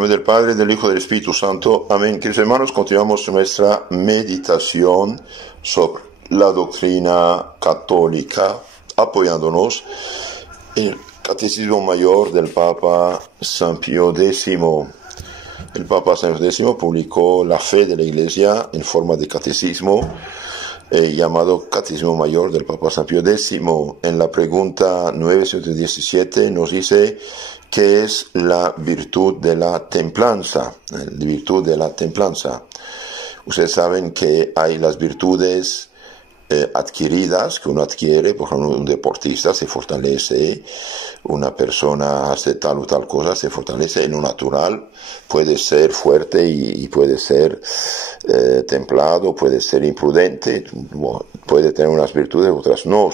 nombre del Padre, del Hijo y del Espíritu Santo. Amén. Queridos hermanos, continuamos nuestra meditación sobre la doctrina católica, apoyándonos en el Catecismo Mayor del Papa San Pío X. El Papa San Pío X publicó la fe de la Iglesia en forma de catecismo, llamado Catecismo Mayor del Papa San Pío X. En la pregunta 917 nos dice: ¿qué es la virtud de la templanza? La virtud de la templanza. Ustedes saben que hay las virtudes adquiridas, que uno adquiere. Por ejemplo, un deportista se fortalece, una persona hace tal o tal cosa, se fortalece. En lo natural puede ser fuerte y puede ser templado, puede ser imprudente, puede tener unas virtudes, otras no.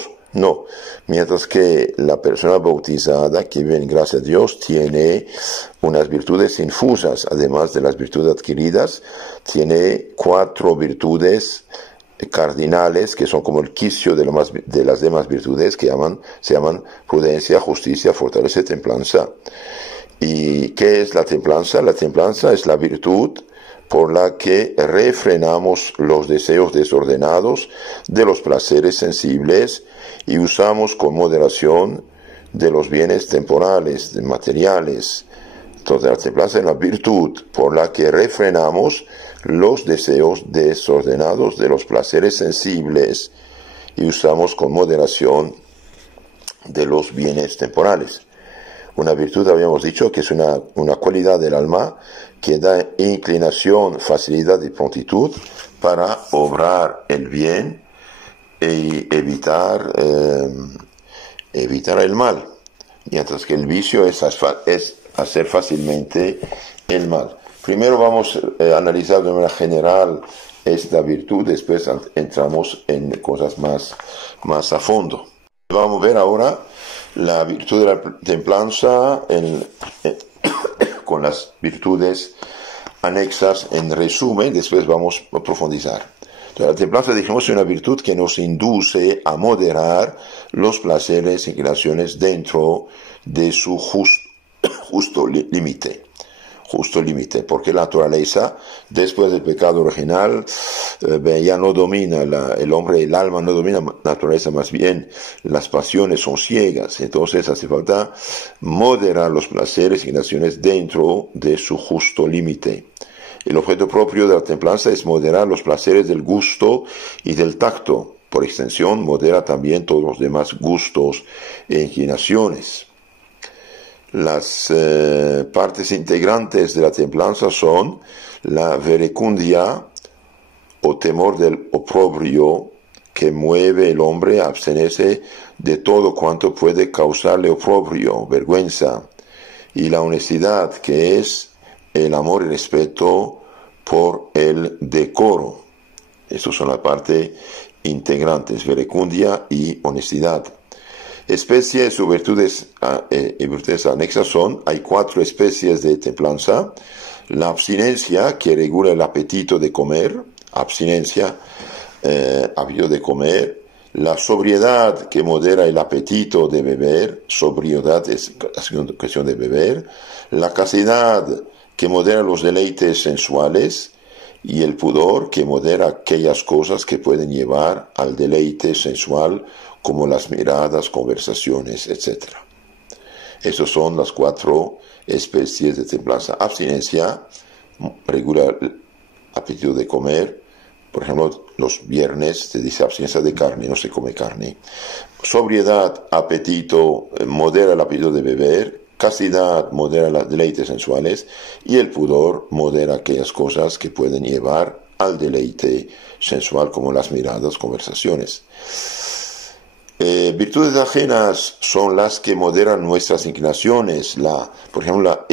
Mientras que la persona bautizada que vive en gracia de Dios tiene unas virtudes infusas, además de las virtudes adquiridas, tiene 4 virtudes cardinales que son como el quicio de las demás virtudes, que se llaman prudencia, justicia, fortaleza y templanza. ¿Y qué es la templanza? La templanza es la virtud por la que refrenamos los deseos desordenados de los placeres sensibles y usamos con moderación de los bienes temporales, materiales. Entonces la templanza es la virtud por la que refrenamos los deseos desordenados de los placeres sensibles y usamos con moderación de los bienes temporales. Una virtud, habíamos dicho, que es una cualidad del alma que da inclinación, facilidad y prontitud para obrar el bien y evitar el mal, mientras que el vicio es hacer fácilmente el mal. Primero vamos a analizar de manera general esta virtud, después entramos en cosas más a fondo. Vamos a ver ahora la virtud de la templanza con las virtudes anexas en resumen, después vamos a profundizar. Entonces, la templanza, dijimos, es una virtud que nos induce a moderar los placeres e inclinaciones dentro de su justo límite. Justo límite, porque la naturaleza, después del pecado original, ya no domina el hombre, el alma no domina la naturaleza, más bien las pasiones son ciegas. Entonces hace falta moderar los placeres y inclinaciones dentro de su justo límite. El objeto propio de la templanza es moderar los placeres del gusto y del tacto. Por extensión, modera también todos los demás gustos e inclinaciones. Las partes integrantes de la templanza son la verecundia o temor del oprobio, que mueve el hombre a abstenerse de todo cuanto puede causarle oprobio, vergüenza, y la honestidad, que es el amor y respeto por el decoro. Estas son las partes integrantes, verecundia y honestidad. Especies o virtudes anexas hay 4 especies de templanza: la abstinencia, que regula el apetito de comer, apetito de comer; la sobriedad, que modera el apetito de beber, sobriedad es cuestión de beber; la castidad, que modera los deleites sensuales; y el pudor, que modera aquellas cosas que pueden llevar al deleite sensual, como las miradas, conversaciones, etc. Estas son las 4 especies de templanza. Abstinencia regula el apetito de comer. Por ejemplo, los viernes se dice abstinencia de carne, no se come carne. Sobriedad, apetito, modera el apetito de beber. Castidad, modera los deleites sensuales. Y el pudor, modera aquellas cosas que pueden llevar al deleite sensual, como las miradas, conversaciones. Virtudes ajenas son las que moderan nuestras inclinaciones. Por ejemplo, la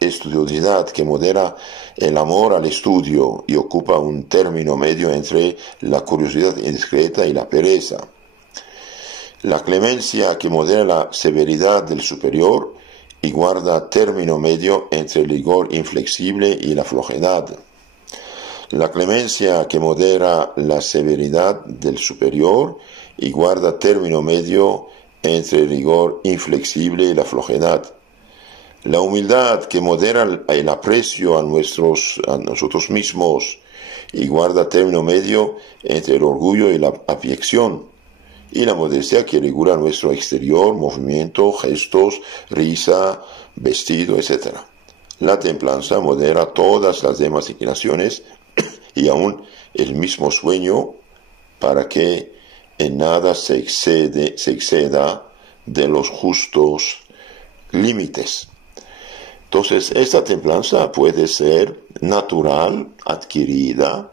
estudiosidad, que modera el amor al estudio y ocupa un término medio entre la curiosidad indiscreta y la pereza. La clemencia, que modera la severidad del superior y guarda término medio entre el rigor inflexible y la flojedad. La clemencia, que modera la severidad del superior y guarda término medio entre el rigor inflexible y la flojedad. La humildad que modera el aprecio a nosotros mismos y guarda término medio entre el orgullo y la abyección. Y la modestia que regula nuestro exterior, movimiento, gestos, risa, vestido, etc. La templanza modera todas las demás inclinaciones y aún el mismo sueño para que en nada se exceda de los justos límites. Entonces, esta templanza puede ser natural, adquirida,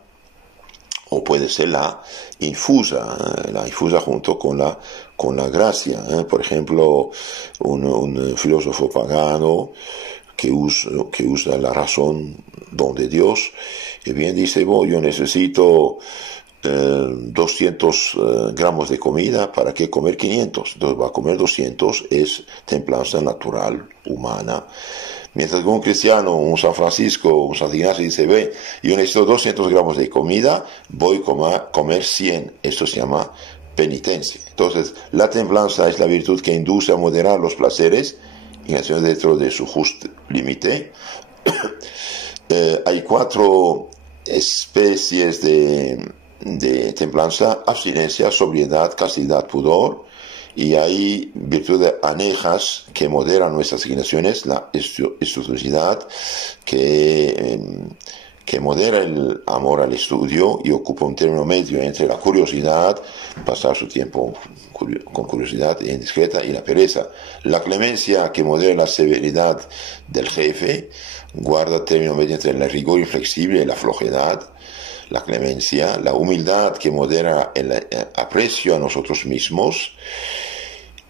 o puede ser la infusa junto con la gracia. Por ejemplo, un filósofo pagano que usa la razón, don de Dios, y bien dice, yo necesito 200 gramos de comida, ¿para qué comer 500? Entonces va a comer 200, es templanza natural, humana. Mientras que un cristiano, un San Francisco, un San Ignacio dice, yo necesito 200 gramos de comida, voy a comer 100. Esto se llama penitencia. Entonces, la templanza es la virtud que induce a moderar los placeres, dentro de su justo límite. Hay 4 especies de templanza: abstinencia, sobriedad, castidad, pudor. Y hay virtudes anejas que moderan nuestras inclinaciones: la estudiosidad, que modera el amor al estudio y ocupa un término medio entre la curiosidad, pasar su tiempo con curiosidad indiscreta, y la pereza. La clemencia, que modera la severidad del jefe, guarda término medio entre el rigor inflexible y la flojedad. La clemencia. La humildad, que modera el aprecio a nosotros mismos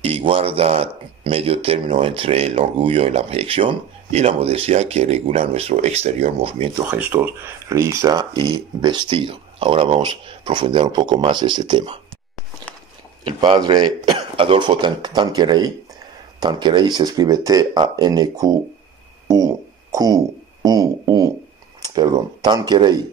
y guarda medio término entre el orgullo y la abyección. Y la modestia, que regula nuestro exterior, movimiento, gestos, risa y vestido. Ahora vamos a profundizar un poco más este tema. El padre Adolfo Tanqueray se escribe Tanqueray, Tanquerey,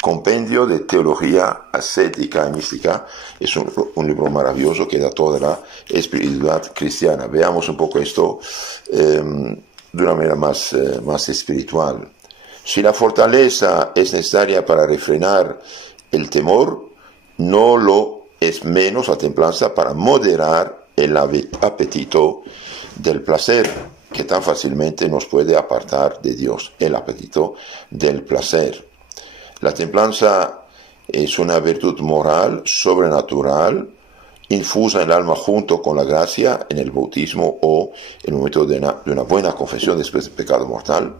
Compendio de Teología Ascética y Mística. Es un libro maravilloso que da toda la espiritualidad cristiana. Veamos un poco esto de una manera más espiritual. Si la fortaleza es necesaria para refrenar el temor, no lo es menos la templanza para moderar el apetito del placer, que tan fácilmente nos puede apartar de Dios, el apetito del placer. La templanza es una virtud moral, sobrenatural, infusa en el alma junto con la gracia en el bautismo o en el momento de una buena confesión después del pecado mortal.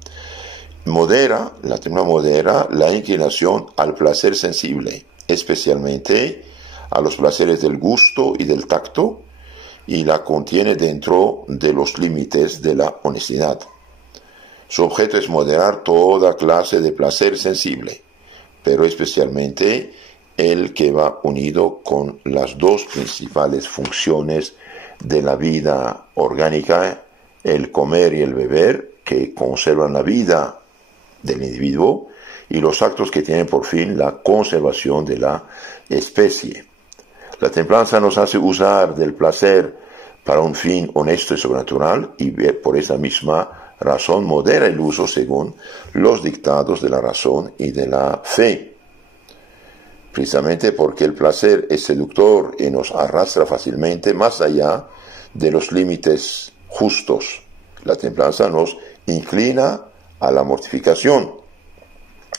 La templanza modera la inclinación al placer sensible, especialmente a los placeres del gusto y del tacto, y la contiene dentro de los límites de la honestidad. Su objeto es moderar toda clase de placer sensible, pero especialmente el que va unido con las 2 principales funciones de la vida orgánica, el comer y el beber, que conservan la vida del individuo, y los actos que tienen por fin la conservación de la especie. La templanza nos hace usar del placer para un fin honesto y sobrenatural, y por esa misma razón modera el uso según los dictados de la razón y de la fe. Precisamente porque el placer es seductor y nos arrastra fácilmente más allá de los límites justos. La templanza nos inclina a la mortificación,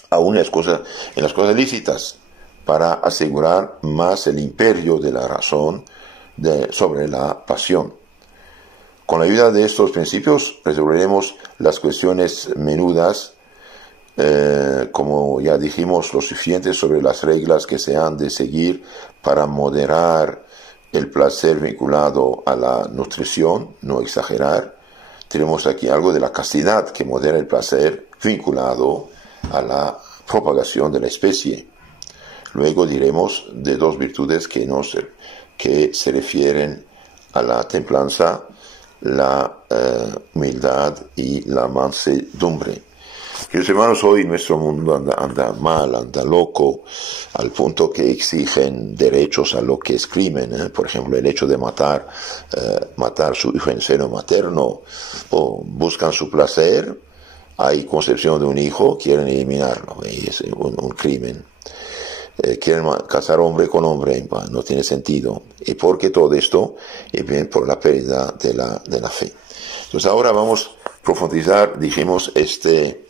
aún en las cosas lícitas, para asegurar más el imperio de la razón sobre la pasión. Con la ayuda de estos principios resolveremos las cuestiones menudas, como ya dijimos, lo suficiente sobre las reglas que se han de seguir para moderar el placer vinculado a la nutrición, no exagerar. Tenemos aquí algo de la castidad, que modera el placer vinculado a la propagación de la especie. Luego diremos de 2 virtudes que se refieren a la templanza: la humildad y la mansedumbre. Queridos hermanos, hoy nuestro mundo anda mal, anda loco, al punto que exigen derechos a lo que es crimen, por ejemplo, el hecho de matar su hijo en seno materno, o buscan su placer, hay concepción de un hijo, quieren eliminarlo, y es un crimen. Quieren casar hombre con hombre, no tiene sentido. ¿Y por qué todo esto? Y bien, por la pérdida de la fe. Entonces ahora vamos a profundizar, dijimos, este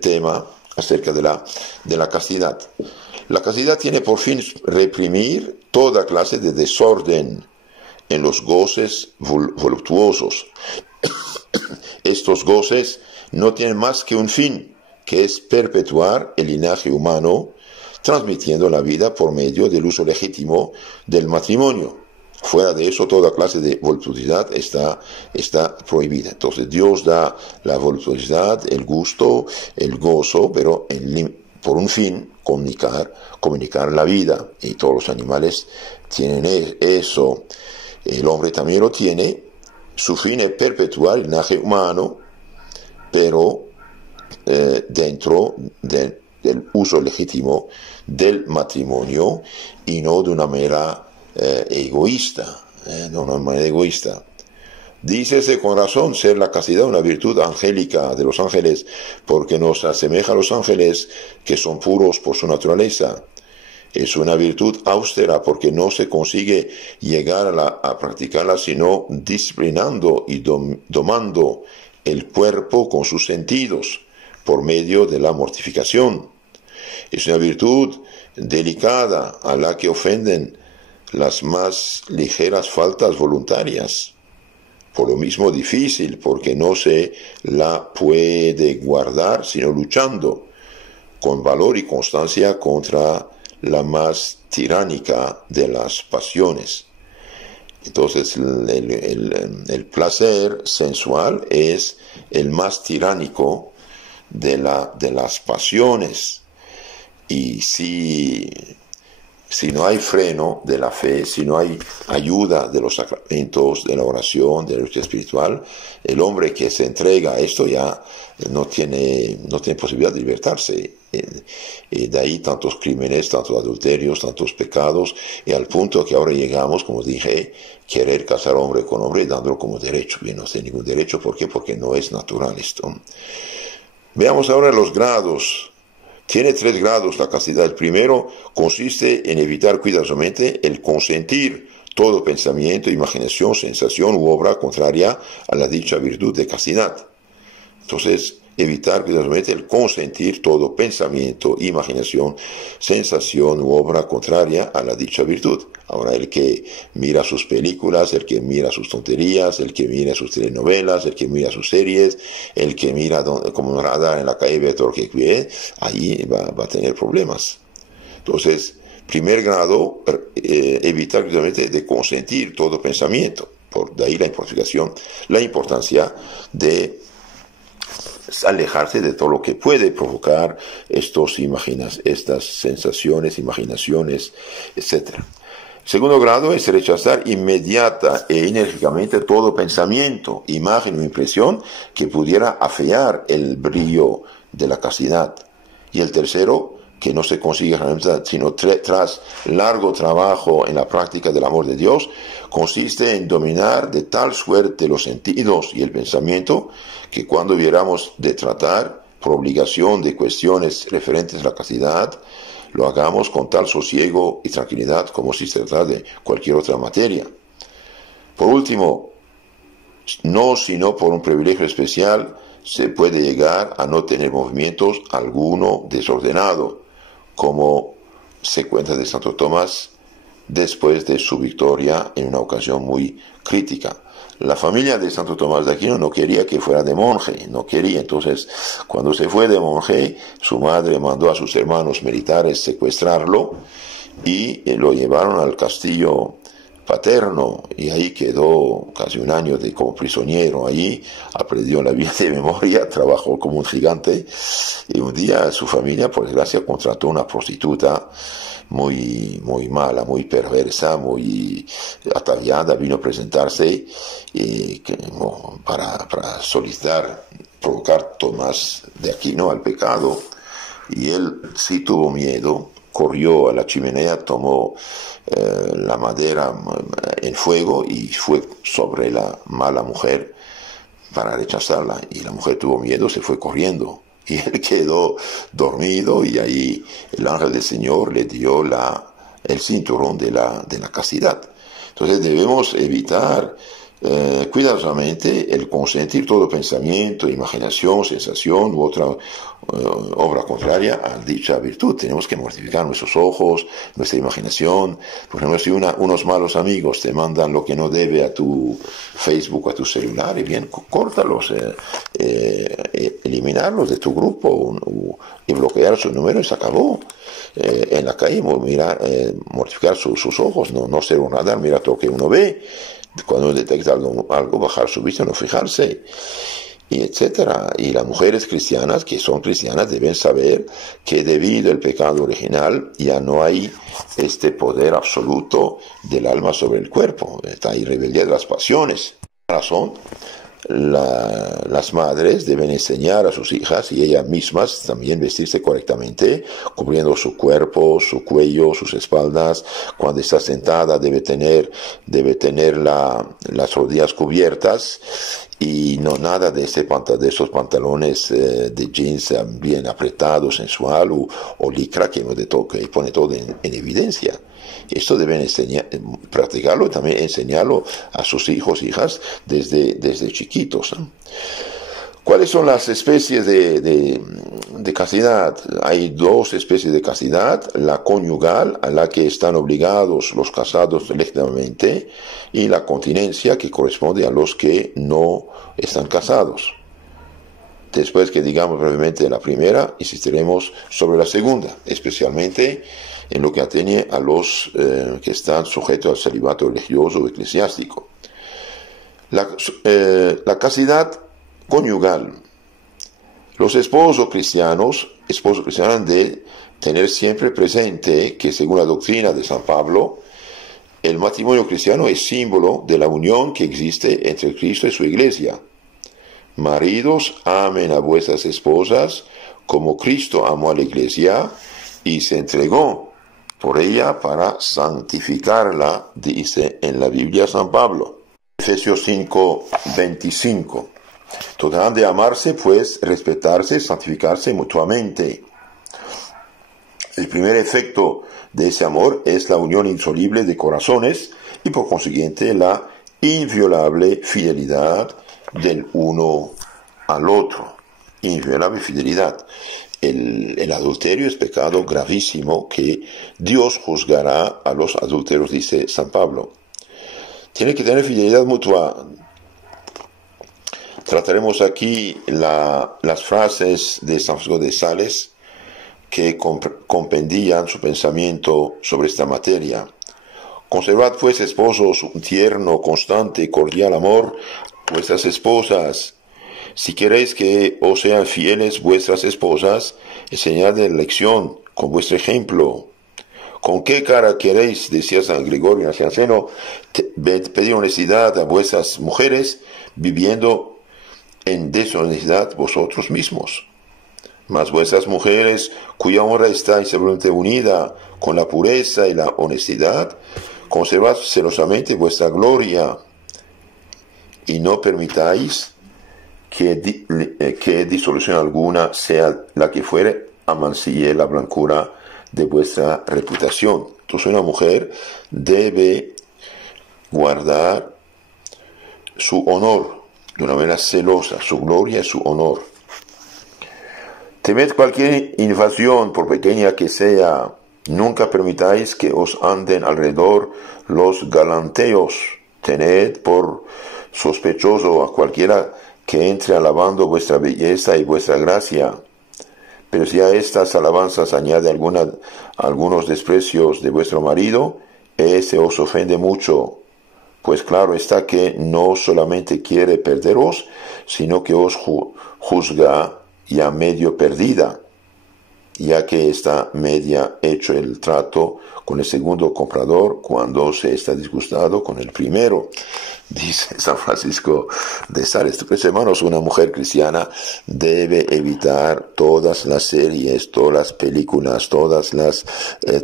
tema acerca de la castidad. La castidad tiene por fin reprimir toda clase de desorden en los goces voluptuosos. Estos goces no tienen más que un fin, que es perpetuar el linaje humano, transmitiendo la vida por medio del uso legítimo del matrimonio. Fuera de eso, toda clase de voluptuosidad está prohibida. Entonces, Dios da la voluptuosidad, el gusto, el gozo, pero por un fin, comunicar la vida. Y todos los animales tienen eso. El hombre también lo tiene. Su fin es perpetuar el linaje humano, pero dentro del uso legítimo del matrimonio y no de una manera egoísta, de una manera egoísta. Dícese con razón ser la castidad una virtud angélica de los ángeles, porque nos asemeja a los ángeles que son puros por su naturaleza. Es una virtud austera porque no se consigue llegar a practicarla sino disciplinando y domando el cuerpo con sus sentidos por medio de la mortificación. Es una virtud delicada a la que ofenden las más ligeras faltas voluntarias. Por lo mismo difícil, porque no se la puede guardar sino luchando con valor y constancia contra la más tiránica de las pasiones. Entonces el placer sensual es el más tiránico de las pasiones. Y si no hay freno de la fe, si no hay ayuda de los sacramentos, de la oración, de la lucha espiritual, el hombre que se entrega a esto ya no tiene posibilidad de libertarse. Y de ahí tantos crímenes, tantos adulterios, tantos pecados, y al punto que ahora llegamos, como dije, querer casar hombre con hombre dándolo como derecho. Y no tiene ningún derecho, ¿por qué? Porque no es natural esto. Veamos ahora los grados. Tiene 3 grados la castidad. El primero consiste en evitar cuidadosamente el consentir todo pensamiento, imaginación, sensación u obra contraria a la dicha virtud de castidad. Entonces, evitar cuidadosamente el consentir todo pensamiento, imaginación, sensación u obra contraria a la dicha virtud. Ahora, el que mira sus películas, el que mira sus tonterías, el que mira sus telenovelas, el que mira sus series, el que mira como un radar en la calle Betor que cuide, ahí va a tener problemas. Entonces, primer grado, evitar cuidadosamente de consentir todo pensamiento. De ahí la importancia de alejarse de todo lo que puede provocar estas sensaciones, imaginaciones, etc. Segundo grado es rechazar inmediata e enérgicamente todo pensamiento, imagen o impresión que pudiera afear el brillo de la castidad. Y el tercero, que no se consigue sino tras largo trabajo en la práctica del amor de Dios, consiste en dominar de tal suerte los sentidos y el pensamiento que cuando hubiéramos de tratar por obligación de cuestiones referentes a la castidad, lo hagamos con tal sosiego y tranquilidad como si se tratara de cualquier otra materia. Por último, no sino por un privilegio especial se puede llegar a no tener movimientos alguno desordenado, como se cuenta de Santo Tomás después de su victoria en una ocasión muy crítica. La familia de Santo Tomás de Aquino no quería que fuera de monje, no quería. Entonces, cuando se fue de monje, su madre mandó a sus hermanos militares secuestrarlo y lo llevaron al castillo paterno, y ahí quedó casi un año como prisionero. Allí aprendió la vida de memoria, trabajó como un gigante, y un día su familia, por desgracia, contrató una prostituta muy mala, muy perversa, muy ataviada, vino a presentarse para solicitar, provocar Tomás de Aquino al pecado. Y él sí tuvo miedo, corrió a la chimenea, tomó la madera en fuego y fue sobre la mala mujer para rechazarla. Y la mujer tuvo miedo, se fue corriendo. Y él quedó dormido y ahí el ángel del Señor le dio el cinturón de la castidad. Entonces debemos evitar cuidadosamente el consentir todo pensamiento, imaginación, sensación u otra obra contraria a dicha virtud. Tenemos que mortificar nuestros ojos, nuestra imaginación. Por ejemplo, si unos malos amigos te mandan lo que no debe a tu Facebook, a tu celular, y bien, córtalos, eliminarlos de tu grupo y bloquear su número y se acabó. En la calle mortificar sus ojos, no ser un radar, mira todo lo que uno ve. Cuando detecta algo, bajar su vista, no fijarse, y etcétera. Y las mujeres cristianas, que son cristianas, deben saber que debido al pecado original ya no hay este poder absoluto del alma sobre el cuerpo. Está ahí rebeldía de las pasiones. Por razón, las madres deben enseñar a sus hijas y ellas mismas también vestirse correctamente, cubriendo su cuerpo, su cuello, sus espaldas. Cuando está sentada debe tener las rodillas cubiertas y no nada de esos pantalones de jeans bien apretados, sensual o licra que pone todo en evidencia. Esto deben practicarlo y también enseñarlo a sus hijos, hijas, desde chiquitos. ¿Cuáles son las especies de castidad? Hay dos especies de castidad: la conyugal, a la que están obligados los casados legítimamente, y la continencia, que corresponde a los que no están casados. Después que digamos brevemente la primera, insistiremos sobre la segunda, especialmente en lo que atañe a los que están sujetos al celibato religioso o eclesiástico. La castidad conyugal. Los esposos cristianos han de tener siempre presente que, según la doctrina de San Pablo, el matrimonio cristiano es símbolo de la unión que existe entre Cristo y su iglesia. Maridos, amen a vuestras esposas como Cristo amó a la iglesia y se entregó por ella para santificarla, dice en la Biblia San Pablo. Efesios 5:25. Todos han de amarse, pues, respetarse, santificarse mutuamente. El primer efecto de ese amor es la unión insoluble de corazones y, por consiguiente, la inviolable fidelidad del uno al otro. Inviolable fidelidad. El adulterio es pecado gravísimo que Dios juzgará a los adúlteros, dice San Pablo. Tiene que tener fidelidad mutua. Trataremos aquí las frases de San Francisco de Sales que compendían su pensamiento sobre esta materia. Conservad pues, esposos, un tierno, constante, cordial amor a vuestras esposas. Si queréis que os sean fieles vuestras esposas, enseñad la lección con vuestro ejemplo. ¿Con qué cara queréis, decía San Gregorio Nacianceno, pedir honestidad a vuestras mujeres, viviendo en deshonestidad vosotros mismos? Mas vuestras mujeres, cuya honra está insepulablemente unida con la pureza y la honestidad, conservad celosamente vuestra gloria, y no permitáis que disolución alguna, sea la que fuere, amancille la blancura de vuestra reputación. Entonces una mujer debe guardar su honor de una manera celosa, su gloria y su honor. Temed cualquier invasión, por pequeña que sea. Nunca permitáis que os anden alrededor los galanteos. Tened por sospechoso a cualquiera que entre alabando vuestra belleza y vuestra gracia. Pero si a estas alabanzas añade algunos desprecios de vuestro marido, ese os ofende mucho, pues claro está que no solamente quiere perderos, sino que os juzga ya medio perdida. ya que está media hecho el trato con el segundo comprador cuando se está disgustado con el primero. Dice San Francisco de Sales. Pues, hermanos, una mujer cristiana debe evitar todas las series, todas las películas, todas las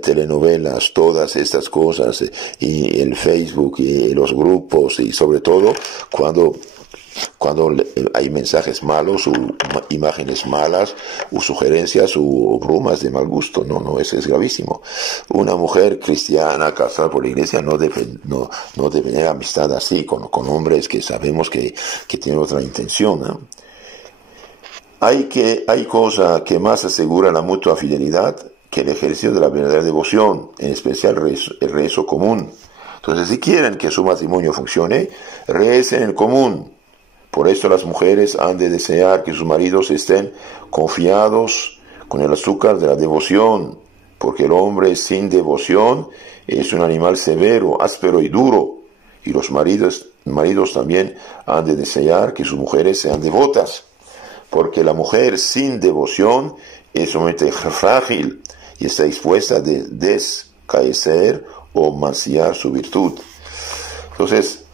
telenovelas, todas estas cosas, y el Facebook, y los grupos, y sobre todo cuando hay mensajes malos, o imágenes malas, o sugerencias, o bromas de mal gusto. No, eso es gravísimo. Una mujer cristiana casada por la iglesia no debe tener amistad así con hombres que sabemos que tienen otra intención, ¿no? Hay cosa que más asegura la mutua fidelidad que el ejercicio de la verdadera devoción, en especial el rezo común. Entonces, si quieren que su matrimonio funcione, recen en común. Por esto las mujeres han de desear que sus maridos estén confiados con el azúcar de la devoción, porque el hombre sin devoción es un animal severo, áspero y duro, y los maridos también han de desear que sus mujeres sean devotas, porque la mujer sin devoción es sumamente frágil y está expuesta a descaecer o manciar su virtud. Entonces,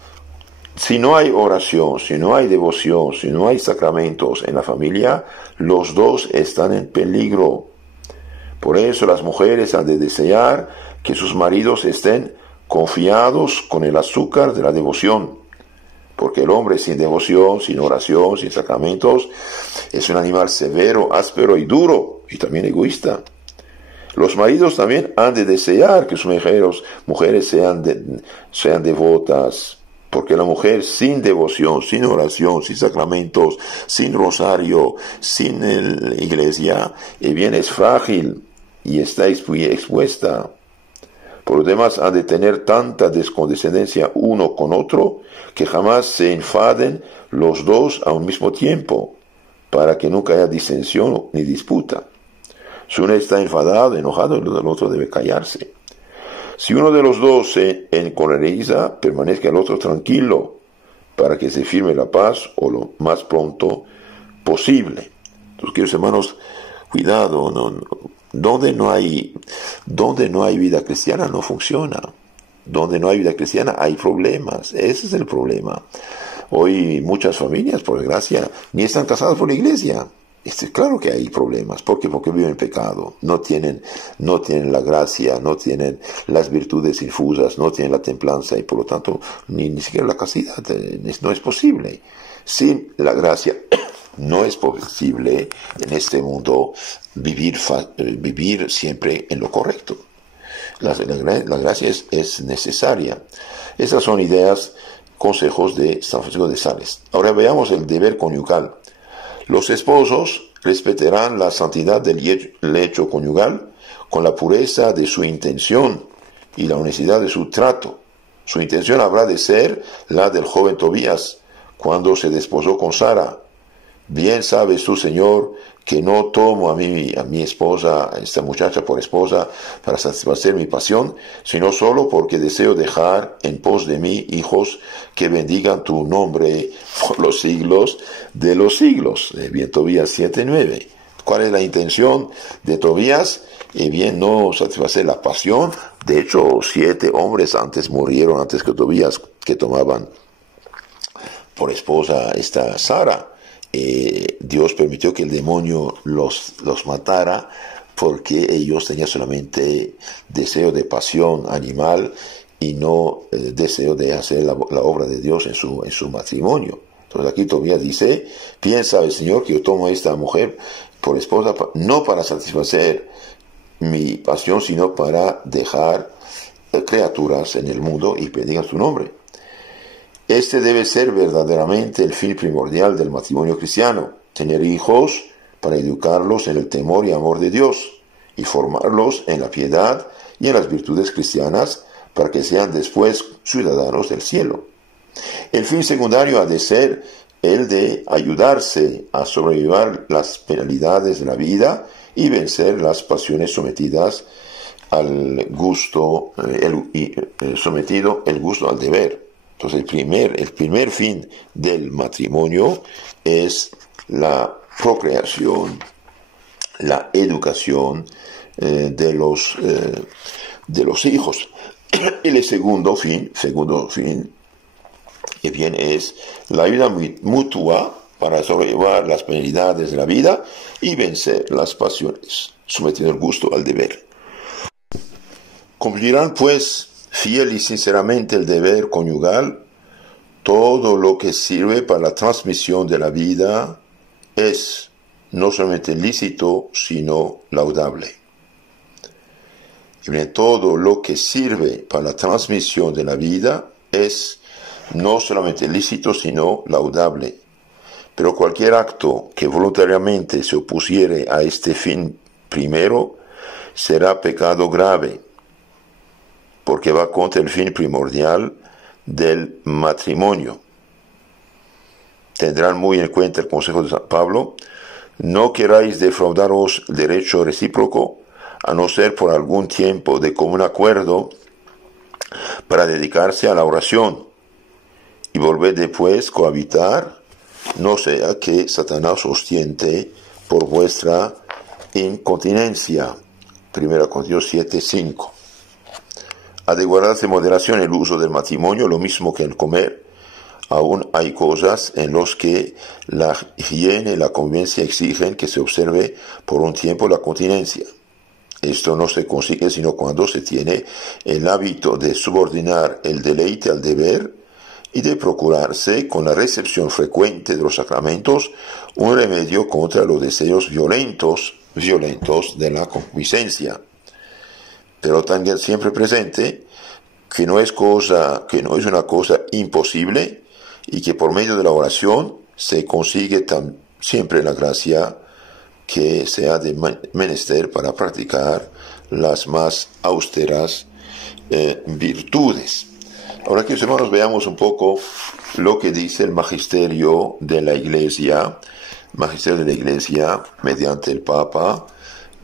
si no hay oración, si no hay devoción, si no hay sacramentos en la familia, los dos están en peligro. Por eso las mujeres han de desear que sus maridos estén confiados con el azúcar de la devoción, porque el hombre sin devoción, sin oración, sin sacramentos, es un animal severo, áspero y duro, y también egoísta. Los maridos también han de desear que sus mujeres sean devotas, porque la mujer sin devoción, sin oración, sin sacramentos, sin rosario, sin iglesia, bien es frágil y está expuesta. Por lo demás, han de tener tanta descondescendencia uno con otro que jamás se enfaden los dos a un mismo tiempo, para que nunca haya disensión ni disputa. Si uno está enfadado, enojado, el otro debe callarse. Si uno de los dos se encoleriza, permanezca el otro tranquilo, para que se firme la paz o lo más pronto posible. Entonces, queridos hermanos, cuidado, donde no hay vida cristiana no funciona. Donde no hay vida cristiana hay problemas. Ese es el problema. Hoy muchas familias, por desgracia, ni están casadas por la iglesia. Claro que hay problemas. ¿Por qué? Porque viven en pecado. No tienen la gracia, no tienen las virtudes infusas, no tienen la templanza, y por lo tanto ni siquiera la castidad no es posible. Sin la gracia no es posible en este mundo vivir siempre en lo correcto. La gracia es necesaria. Esas son ideas, consejos de San Francisco de Sales. Ahora veamos el deber conyugal. Los esposos respetarán la santidad del lecho conyugal con la pureza de su intención y la honestidad de su trato. Su intención habrá de ser la del joven Tobías cuando se desposó con Sara. Bien sabes tú, Señor, que no tomo a mi esposa, a esta muchacha por esposa, para satisfacer mi pasión, sino solo porque deseo dejar en pos de mí hijos que bendigan tu nombre por los siglos de los siglos. Bien, Tobías 7:9. ¿Cuál es la intención de Tobías? Bien, no satisfacer la pasión. De hecho, 7 hombres murieron antes que Tobías, que tomaban por esposa esta Sara. Dios permitió que el demonio los matara porque ellos tenían solamente deseo de pasión animal y no deseo de hacer la obra de Dios en su matrimonio. Entonces aquí Tobías dice: piensa el Señor que yo tomo a esta mujer por esposa no para satisfacer mi pasión, sino para dejar criaturas en el mundo y predican su nombre. Este debe ser verdaderamente el fin primordial del matrimonio cristiano: tener hijos para educarlos en el temor y amor de Dios y formarlos en la piedad y en las virtudes cristianas para que sean después ciudadanos del cielo. El fin secundario ha de ser el de ayudarse a sobrellevar las penalidades de la vida y vencer las pasiones sometidas al gusto, sometido el gusto al deber. Entonces el primer fin del matrimonio es la procreación la educación de los hijos. Y el segundo fin, que bien es la ayuda mutua para sobrellevar las penalidades de la vida y vencer las pasiones, sometiendo el gusto al deber. Cumplirán pues fiel y sinceramente el deber conyugal. Todo lo que sirve para la transmisión de la vida es no solamente lícito, sino laudable. Y bien, todo lo que sirve para la transmisión de la vida es no solamente lícito, sino laudable. Pero cualquier acto que voluntariamente se opusiere a este fin primero será pecado grave, porque va contra el fin primordial del matrimonio. Tendrán muy en cuenta el consejo de San Pablo: no queráis defraudaros el derecho recíproco, a no ser por algún tiempo de común acuerdo para dedicarse a la oración, y volver después cohabitar, no sea que Satanás os tiente por vuestra incontinencia. 1 Corintios 7:5. Ha de guardarse moderación el uso del matrimonio, lo mismo que el comer. Aún hay cosas en las que la higiene y la convivencia exigen que se observe por un tiempo la continencia. Esto no se consigue sino cuando se tiene el hábito de subordinar el deleite al deber y de procurarse, con la recepción frecuente de los sacramentos, un remedio contra los deseos violentos de la concupiscencia. Pero también siempre presente que no es una cosa imposible, y que por medio de la oración se consigue siempre la gracia que se ha de menester para practicar las más austeras virtudes. Ahora, queridos hermanos, veamos un poco lo que dice el magisterio de la Iglesia, mediante el Papa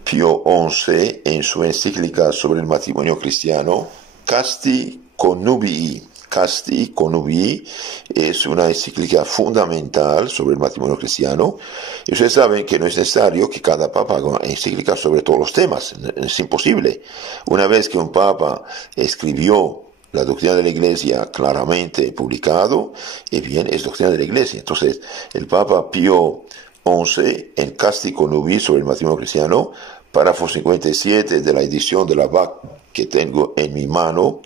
Pío XI en su encíclica sobre el matrimonio cristiano, Casti Connubii. Casti Connubii es una encíclica fundamental sobre el matrimonio cristiano, y ustedes saben que no es necesario que cada papa haga una encíclica sobre todos los temas, es imposible. Una vez que un papa escribió la doctrina de la Iglesia claramente publicado, bien, es doctrina de la Iglesia. Entonces, el Papa Pío XI, en Casti Connubii sobre el matrimonio cristiano, párrafo 57 de la edición de la BAC que tengo en mi mano,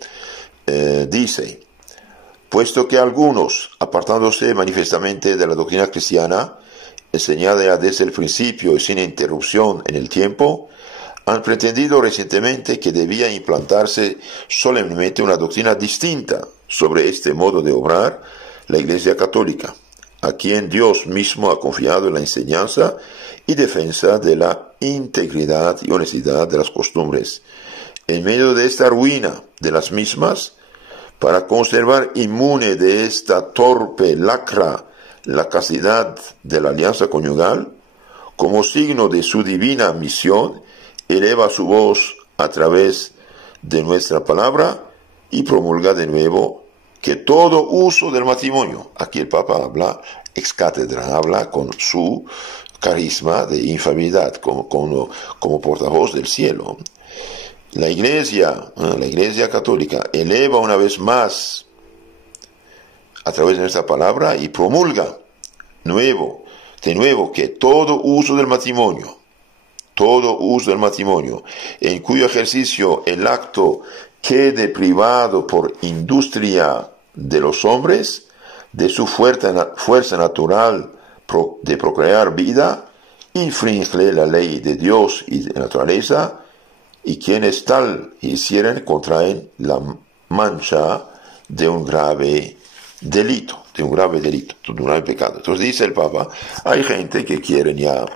dice: puesto que algunos, apartándose manifiestamente de la doctrina cristiana, enseñada ya desde el principio y sin interrupción en el tiempo, han pretendido recientemente que debía implantarse solemnemente una doctrina distinta sobre este modo de obrar la Iglesia Católica, a quien Dios mismo ha confiado la enseñanza y defensa de la integridad y honestidad de las costumbres. En medio de esta ruina de las mismas, para conservar inmune de esta torpe lacra la castidad de la alianza conyugal, como signo de su divina misión, eleva su voz a través de nuestra palabra y promulga de nuevo que todo uso del matrimonio, aquí el Papa habla ex cátedra, habla con su carisma de infalibilidad, como portavoz del cielo. La Iglesia Católica eleva una vez más a través de nuestra palabra y promulga de nuevo que todo uso del matrimonio, en cuyo ejercicio el acto quede privado por industria de los hombres de su fuerza natural de procrear vida, infringe la ley de Dios y de la naturaleza, y quienes tal hicieren contraen la mancha de un grave delito, de un grave pecado. Entonces dice el Papa, hay gente que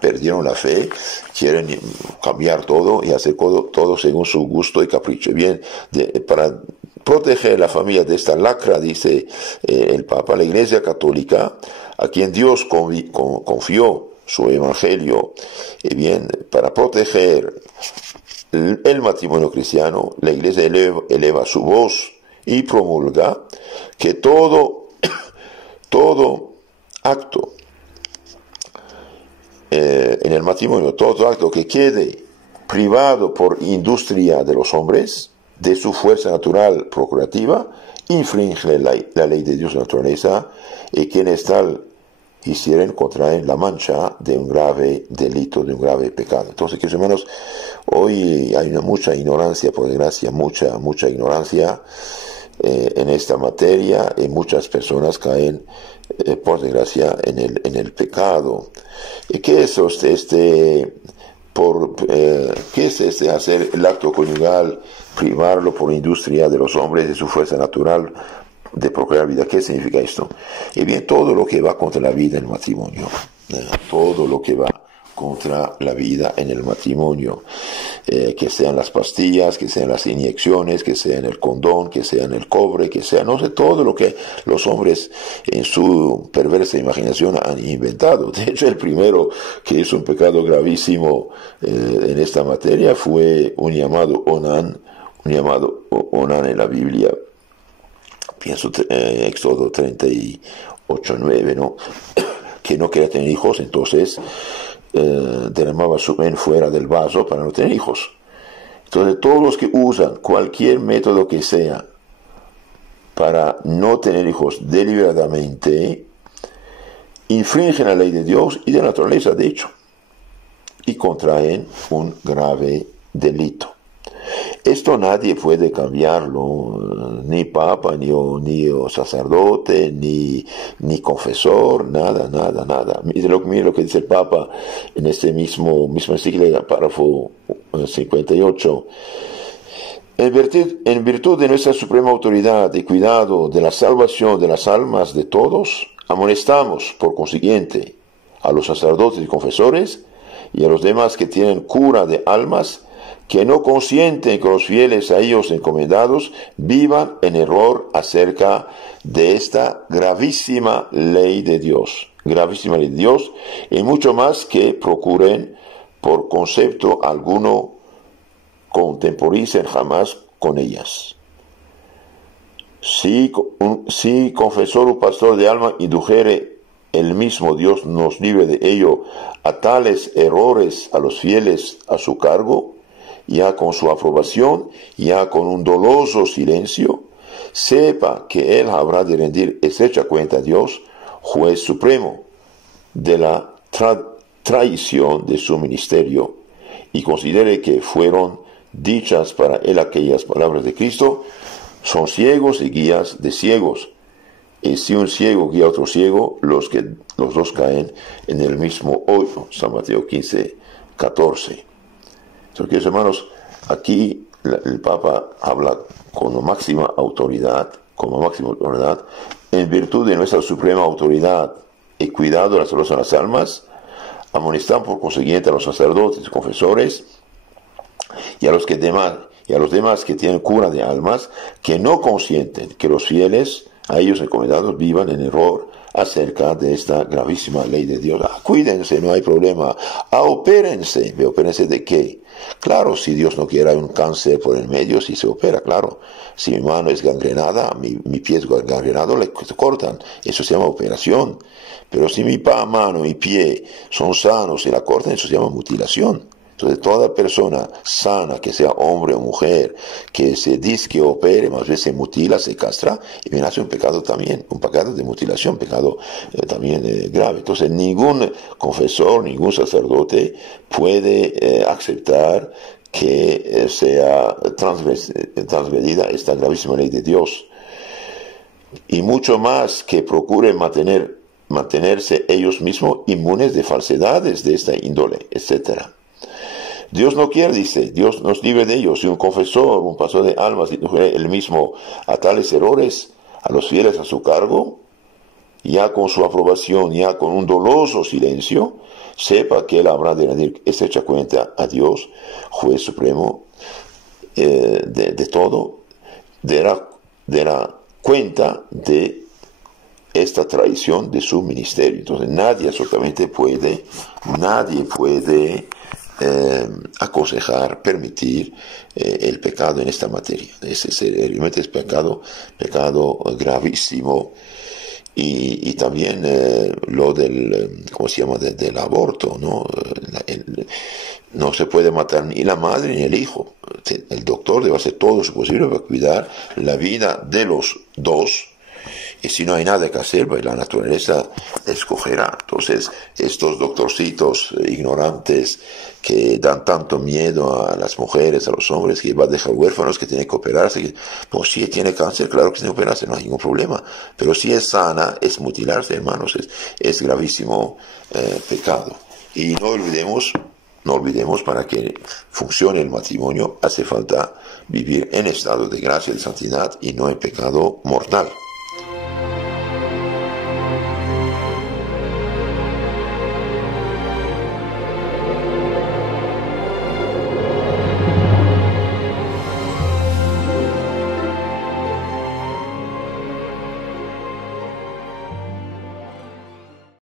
perdieron la fe, quieren cambiar todo y hacer todo según su gusto y capricho. Bien, para proteger la familia de esta lacra, dice el Papa, la Iglesia Católica, a quien Dios confió su evangelio, bien, para proteger el matrimonio cristiano, la Iglesia eleva su voz y promulga que todo acto en el matrimonio, todo acto que quede privado por industria de los hombres, de su fuerza natural procreativa, infringe la ley de Dios de naturaleza, y quienes tal hicieren contraen la mancha de un grave delito, de un grave pecado. Entonces, queridos hermanos, hoy hay mucha ignorancia, por desgracia, mucha ignorancia en esta materia, y muchas personas caen, por desgracia, en el pecado. ¿Y qué es qué es hacer el acto conyugal, privarlo por industria de los hombres de su fuerza natural de procrear vida? ¿Qué significa esto? Y bien, todo lo que va contra la vida en el matrimonio, todo lo que va contra la vida en el matrimonio, que sean las pastillas, que sean las inyecciones, que sean el condón, que sean el cobre, que sea, no sé, todo lo que los hombres en su perversa imaginación han inventado. De hecho, el primero que hizo un pecado gravísimo en esta materia fue un llamado Onán en la Biblia. Pienso Éxodo 38:9, ¿no? Que no quería tener hijos, entonces derramaba su ven fuera del vaso para no tener hijos. Entonces, todos los que usan cualquier método que sea para no tener hijos deliberadamente, infringen la ley de Dios y de la naturaleza, de hecho, y contraen un grave delito. Esto nadie puede cambiarlo, ni papa, ni sacerdote, ni confesor, nada. Mire lo que dice el papa en este mismo encíclica, párrafo 58. En virtud de nuestra suprema autoridad y cuidado de la salvación de las almas de todos, amonestamos, por consiguiente, a los sacerdotes y confesores y a los demás que tienen cura de almas, que no consienten que los fieles a ellos encomendados vivan en error acerca de esta gravísima ley de Dios, y mucho más que procuren por concepto alguno contemporicen jamás con ellas. Si confesor o pastor de alma indujere, el mismo Dios nos libre de ello, a tales errores a los fieles a su cargo, ya con su aprobación, ya con un doloso silencio, sepa que él habrá de rendir estrecha cuenta a Dios, juez supremo, de la traición de su ministerio, y considere que fueron dichas para él aquellas palabras de Cristo: son ciegos y guías de ciegos, y si un ciego guía a otro ciego, los dos caen en el mismo hoyo. San Mateo 15:14. Entonces, hermanos, aquí el Papa habla con máxima autoridad, en virtud de nuestra suprema autoridad y cuidado de la salvación de las almas, amonestan por consiguiente a los sacerdotes y confesores y a los demás que tienen cura de almas, que no consienten que los fieles a ellos encomendados vivan en error acerca de esta gravísima ley de Dios. Cuídense, no hay problema. Opérense. ¿Opérense de qué? Claro, si Dios no quiere, hay un cáncer por el medio, si se opera, claro. Si mi mano es gangrenada, mi pie es gangrenado, le cortan. Eso se llama operación. Pero si mi mano y mi pie son sanos y la cortan, eso se llama mutilación. Entonces, toda persona sana, que sea hombre o mujer, que se dice que opere, más veces se mutila, se castra, y bien hace un pecado también, un pecado de mutilación, pecado también grave. Entonces, ningún confesor, ningún sacerdote puede aceptar que sea transgredida esta gravísima ley de Dios. Y mucho más que procuren mantenerse ellos mismos inmunes de falsedades de esta índole, etcétera. Dios no quiere, dice, Dios nos libre de ellos. Si un confesor, un pastor de almas, el mismo a tales errores, a los fieles a su cargo, ya con su aprobación, ya con un doloso silencio, sepa que él habrá de rendir estrecha cuenta a Dios, juez supremo de todo, dará cuenta de esta traición de su ministerio. Entonces nadie absolutamente puede aconsejar, permitir el pecado en esta materia. Realmente es pecado gravísimo. Y también lo del, ¿cómo se llama?, del aborto, ¿no? No se puede matar ni la madre ni el hijo. El doctor debe hacer todo lo posible para cuidar la vida de los dos. Y si no hay nada que hacer, pues la naturaleza escogerá. Entonces, estos doctorcitos ignorantes que dan tanto miedo a las mujeres, a los hombres, que va a dejar huérfanos, que tiene que operarse, pues si tiene cáncer, claro que tiene que operarse, no hay ningún problema. Pero si es sana, es mutilarse, hermanos, es gravísimo pecado. Y no olvidemos, para que funcione el matrimonio, hace falta vivir en estado de gracia y de santidad y no en pecado mortal.